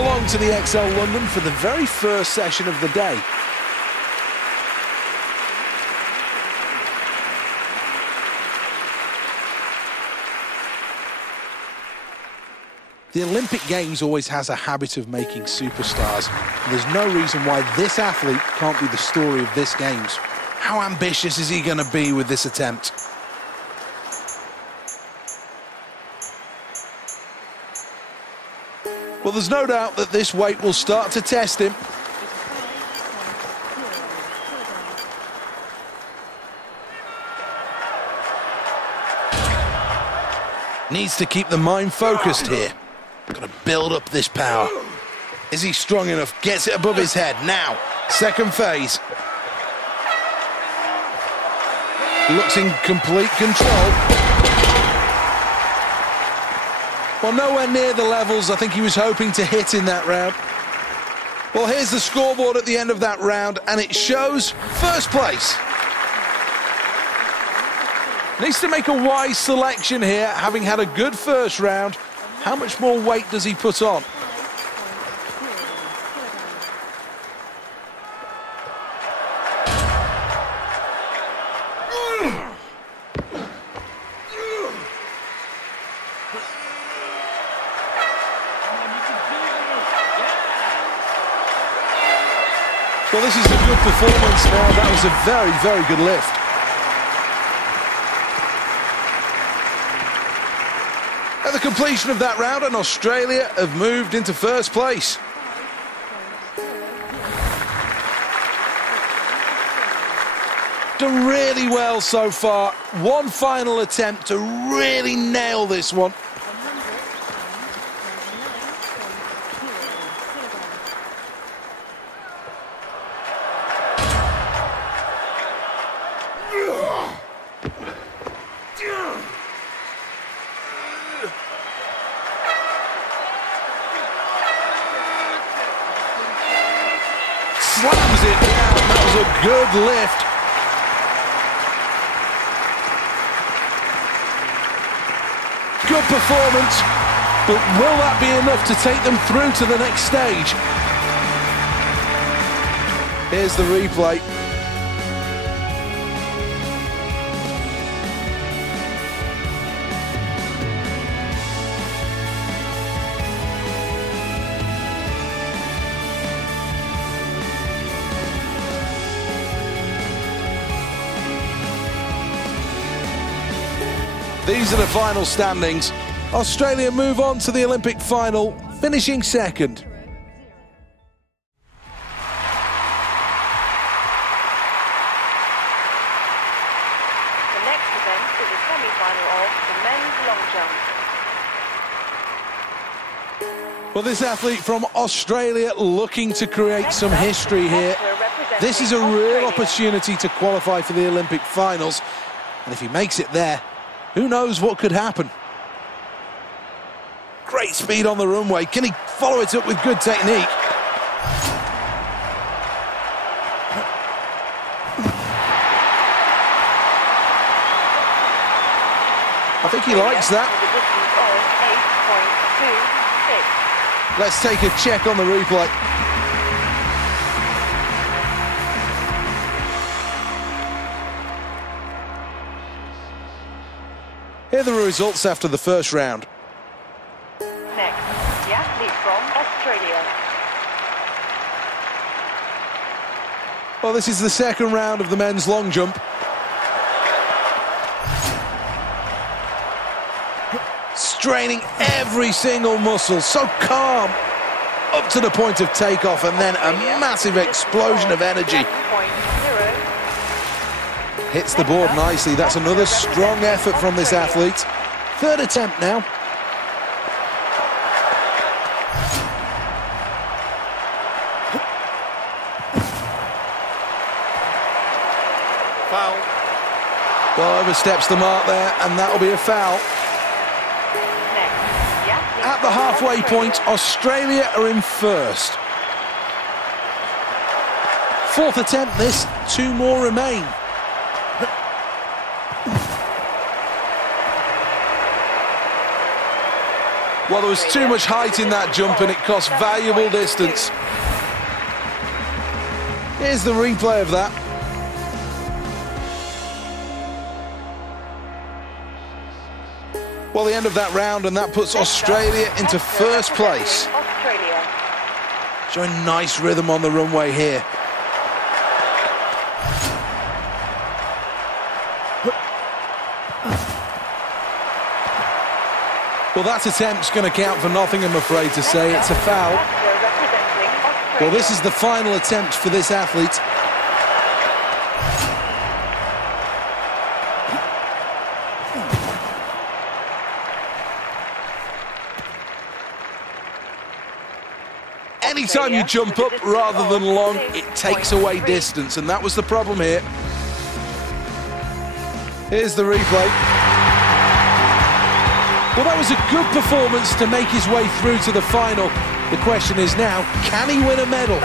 along to the XL London for the very first session of the day. The Olympic Games always has a habit of making superstars. And there's no reason why this athlete can't be the story of this Games. How ambitious is he going to be with this attempt? Well, there's no doubt that this weight will start to test him. Needs to keep the mind focused here. Got to build up this power. Is he strong enough? Gets it above his head. Now, second phase. Looks in complete control. Well, nowhere near the levels I think he was hoping to hit in that round. Well, here's the scoreboard at the end of that round, and it shows first place. Needs to make a wise selection here, having had a good first round. How much more weight does he put on? Well, this is a good performance now. That was a very, very good lift. At the completion of that round, and Australia have moved into first place. Done really well so far. One final attempt to really nail this one. Slams it down. That was a good lift. Good performance, but will that be enough to take them through to the next stage? Here's the replay. These are the final standings. Australia move on to the Olympic final, finishing second. The next event is a semi-final of the men's long jump. Well, this athlete from Australia looking to create some history here. This is a real opportunity to qualify for the Olympic finals. And if he makes it there, who knows what could happen? Great speed on the runway. Can he follow it up with good technique? I think he likes that. Let's take a check on the replay. Here are the results after the first round. Next, the athlete from Australia. Well, this is the second round of the men's long jump. Straining every single muscle, so calm, up to the point of takeoff, and then a massive explosion of energy. Hits the board nicely. That's another strong effort from this athlete. Third attempt now. Foul. Well, oversteps the mark there, and that'll be a foul. At the halfway point, Australia are in first. Fourth attempt this, two more remain. Well, there was too much height in that jump and it cost valuable distance. Here's the replay of that. Well, the end of that round, and that puts Australia into first place. Showing nice rhythm on the runway here. Well, that attempt's going to count for nothing, I'm afraid to say. It's a foul. Well, this is the final attempt for this athlete. Anytime you jump up rather than long, it takes away distance, and that was the problem here. Here's the replay. Well, that was a good performance to make his way through to the final. The question is now, can he win a medal?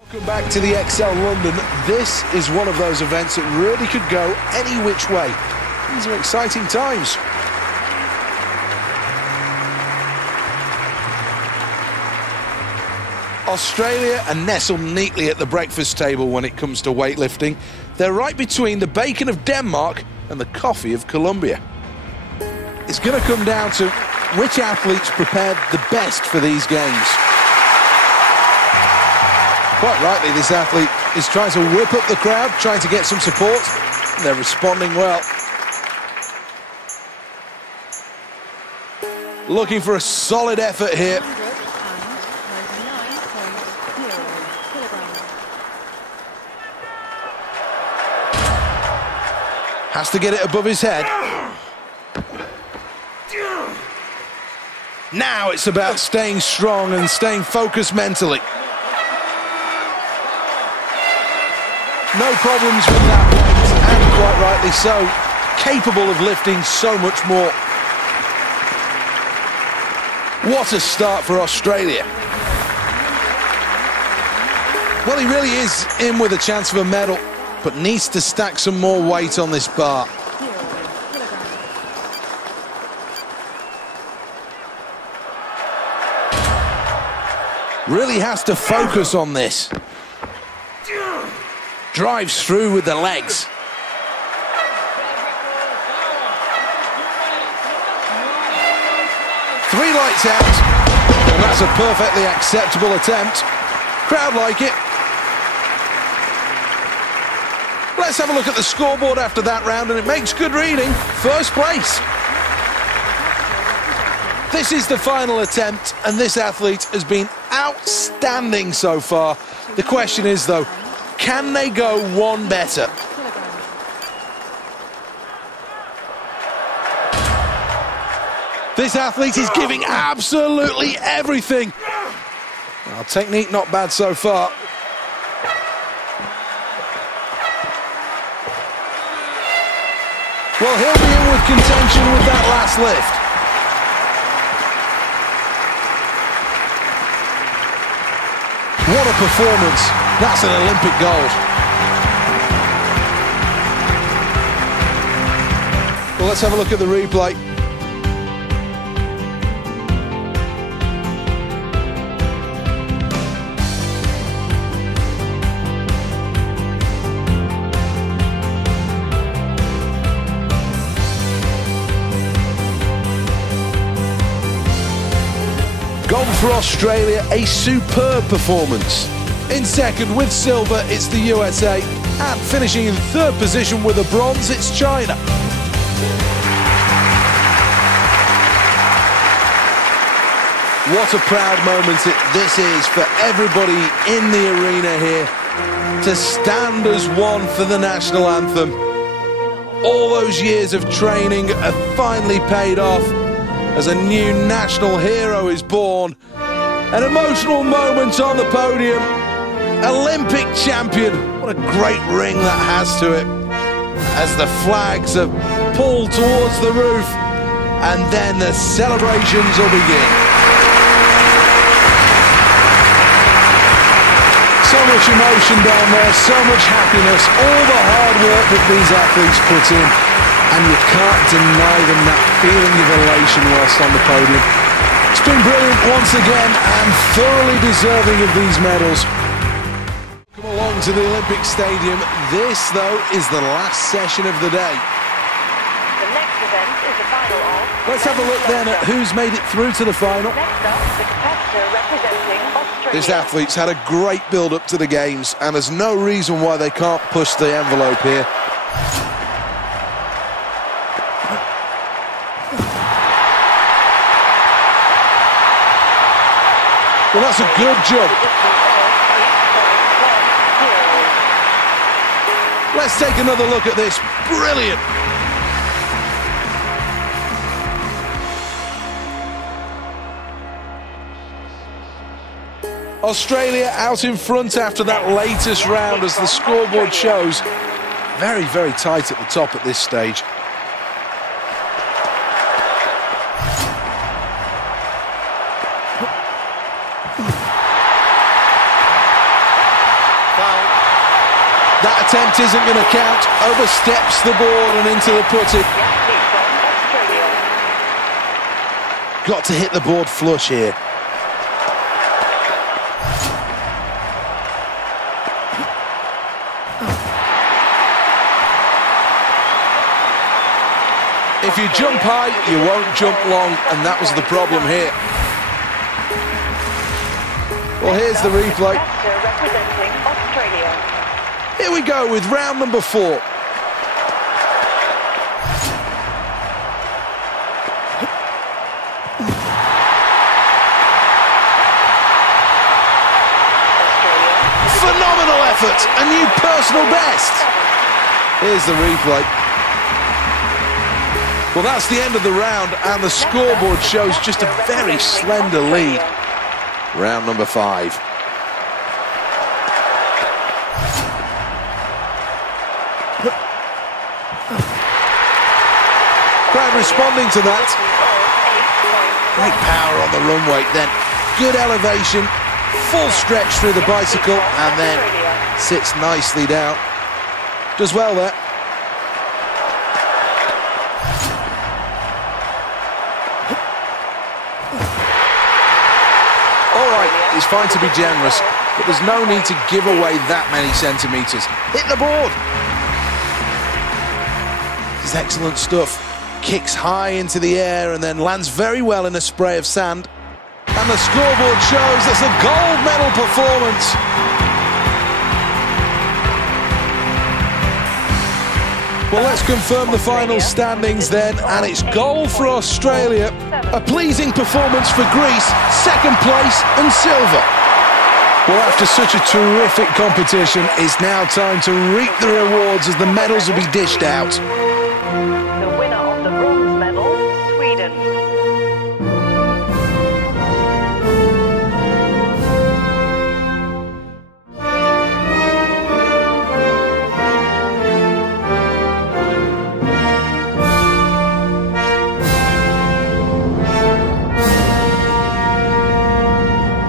Welcome back to the XL London. This is one of those events that really could go any which way. These are exciting times. Australia are nestled neatly at the breakfast table when it comes to weightlifting. They're right between the bacon of Denmark and the coffee of Colombia. It's going to come down to which athletes prepared the best for these games. Quite rightly, this athlete is trying to whip up the crowd, trying to get some support. And they're responding well. Looking for a solid effort here. Has to get it above his head. Now it's about staying strong and staying focused mentally. No problems with that weight, and quite rightly so. Capable of lifting so much more. What a start for Australia. Well, he really is in with a chance of a medal, but needs to stack some more weight on this bar. Really has to focus on this. Drives through with the legs. Three lights out, and that's a perfectly acceptable attempt. Crowd like it. Let's have a look at the scoreboard after that round, and it makes good reading. First place. This is the final attempt, and this athlete has been outstanding so far. The question is, though, can they go one better? This athlete is giving absolutely everything. Well, technique not bad so far. Well, he'll be in with contention with that last lift. What a performance. That's an Olympic gold. Well, let's have a look at the replay. Gold for Australia, a superb performance. In second with silver, it's the USA. And finishing in third position with a bronze, it's China. What a proud moment this is for everybody in the arena here to stand as one for the national anthem. All those years of training have finally paid off as a new national hero is born. An emotional moment on the podium. Olympic champion. What a great ring that has to it. As the flags are pulled towards the roof, and then the celebrations will begin. So much emotion down there, so much happiness, all the hard work that these athletes put in. and you can't deny them that feeling of elation whilst on the podium. It's been brilliant once again and thoroughly deserving of these medals. Come along to the Olympic Stadium. This, though, is the last session of the day. The next event is the final of... Let's have a look then at who's made it through to the final. Next up, the competitor representing Australia. This athlete's had a great build-up to the Games, and there's no reason why they can't push the envelope here. Well, that's a good jump. Let's take another look at this. Brilliant. Australia out in front after that latest round, as the scoreboard shows. Very, very tight at the top at this stage. That attempt isn't going to count. Oversteps the board and into the putting. Got to hit the board flush here. If you jump high, you won't jump long, and that was the problem here. Well, here's the replay. Here we go with round number 4. Phenomenal effort, a new personal best. Here's the replay. Well, that's the end of the round, and the scoreboard shows just a very slender lead. Round number 5. Crowd responding to that. Great power on the runway then. Good elevation, full stretch through the bicycle, and then sits nicely down. Does well there. All right, it's fine to be generous, but there's no need to give away that many centimetres. Hit the board. This is excellent stuff. Kicks high into the air and then lands very well in a spray of sand. And the scoreboard shows that's a gold medal performance. Well, let's confirm the final standings then, and it's gold for Australia. A pleasing performance for Greece, second place and silver. Well, after such a terrific competition, it's now time to reap the rewards as the medals will be dished out.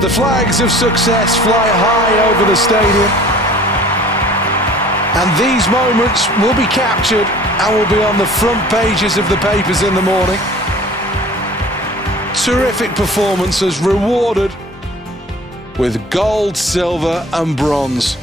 The flags of success fly high over the stadium, and these moments will be captured and will be on the front pages of the papers in the morning. Terrific performances rewarded with gold, silver and bronze.